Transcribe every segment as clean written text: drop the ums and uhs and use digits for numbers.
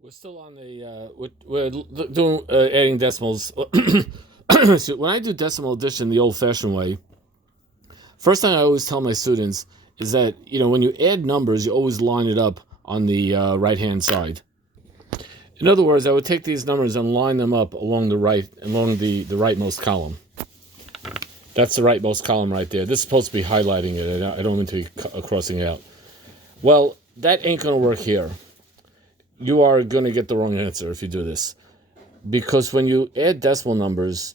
We're still on the we're doing adding decimals. So when I do decimal addition the old-fashioned way, first thing I always tell my students is that when you add numbers, you always line it up on the right-hand side. In other words, I would take these numbers and line them up along the rightmost column. That's the rightmost column right there. This is supposed to be highlighting it. I don't mean to be crossing it out. Well, that ain't going to work here. You are going to get the wrong answer if you do this. Because when you add decimal numbers,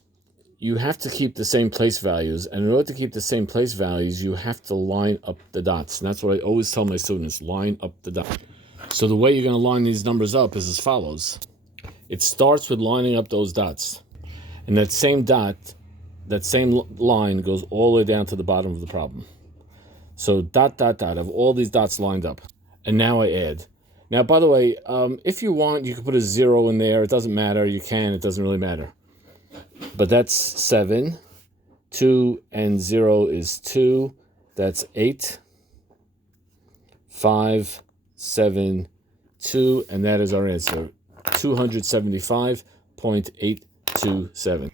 you have to keep the same place values. And in order to keep the same place values, you have to line up the dots. And that's what I always tell my students, line up the dots. So the way you're going to line these numbers up is as follows. It starts with lining up those dots. And that same dot, that same line goes all the way down to the bottom of the problem. So dot, dot, dot, of all these dots lined up. And now I add. Now, by the way, if you want, you can put a 0 in there. It doesn't matter. You can. It doesn't really matter. But that's 7. 2 and 0 is 2. That's 8. 5, 7, 2. And that is our answer. 275.827.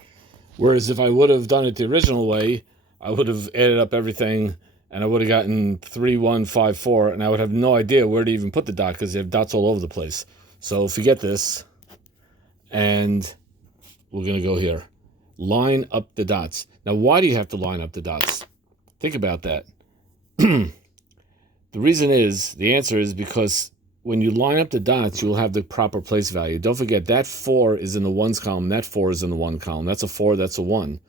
Whereas if I would have done it the original way, I would have added up everything and I would have gotten 3154, and I would have no idea where to even put the dot because you have dots all over the place. So forget this, and we're going to go here. Line up the dots. Now, why do you have to line up the dots? Think about that. The answer is because when you line up the dots, you'll have the proper place value. Don't forget, that 4 is in the ones column, that 4 is in the one column. That's a 4, that's a 1.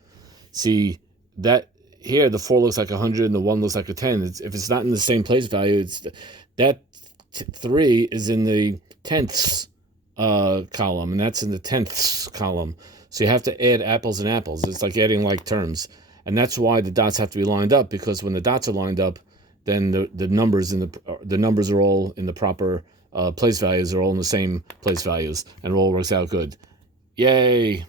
See, that here the 4 looks like 100 and the 1 looks like a 10. If it's not in the same place value, that 3 is in the tenths column, and that's in the tenths column. So you have to add apples and apples. It's like adding like terms, and that's why the dots have to be lined up, because when the dots are lined up, then the numbers are all in the proper place values. Are all in the same place values, and it all works out good. Yay!